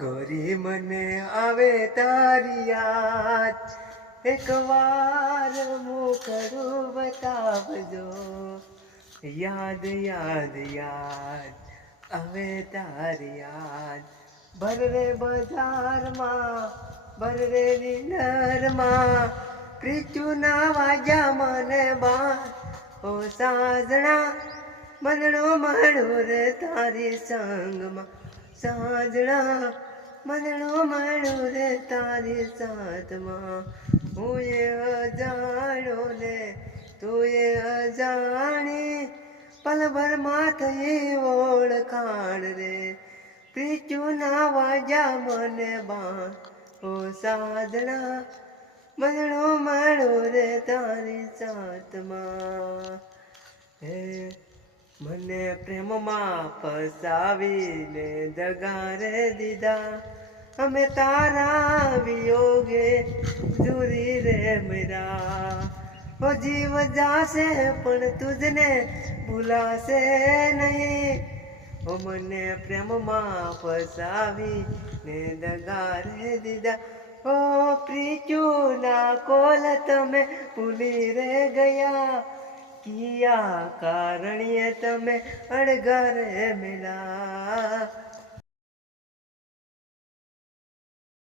ગોરી મને આવે તારી યાદ, એક વાર મુખડું બતાવજો, યાદ યાદ યાદ આવે તારી યાદ. ભર રે બજારમાં, ભર રે નીંદરમાં, પ્રીતુના વાજા મને બાર. ઓ સાજણા મનડો માળો રે તારી સંગમાં, સાજણા મનડો માળો રે તારી સાથમાં. હું એ અજાણ્યો ને તું એ અજાણી, પલભરમાં થઈ ઓળખાણ રે, પ્રીતુના વાજા મને બાર. ઓ સાજણા મનડો માળો રે તારી સાથમાં. હે મને પ્રેમમાં ફસાવીને દગારે દીધા, અમે તારા વિયોગે ઝૂરી રે મેરા. ઓ જીવ જાશે પણ તુજને ભૂલાશે નહીં, ઓ મને પ્રેમમાં ફસાવીને દગારે દીધા. ઓ પ્રીતુના કોલ તમે ભૂલી રે ગયા, કિયા કારણીએ તમે અણઘરે મિલા.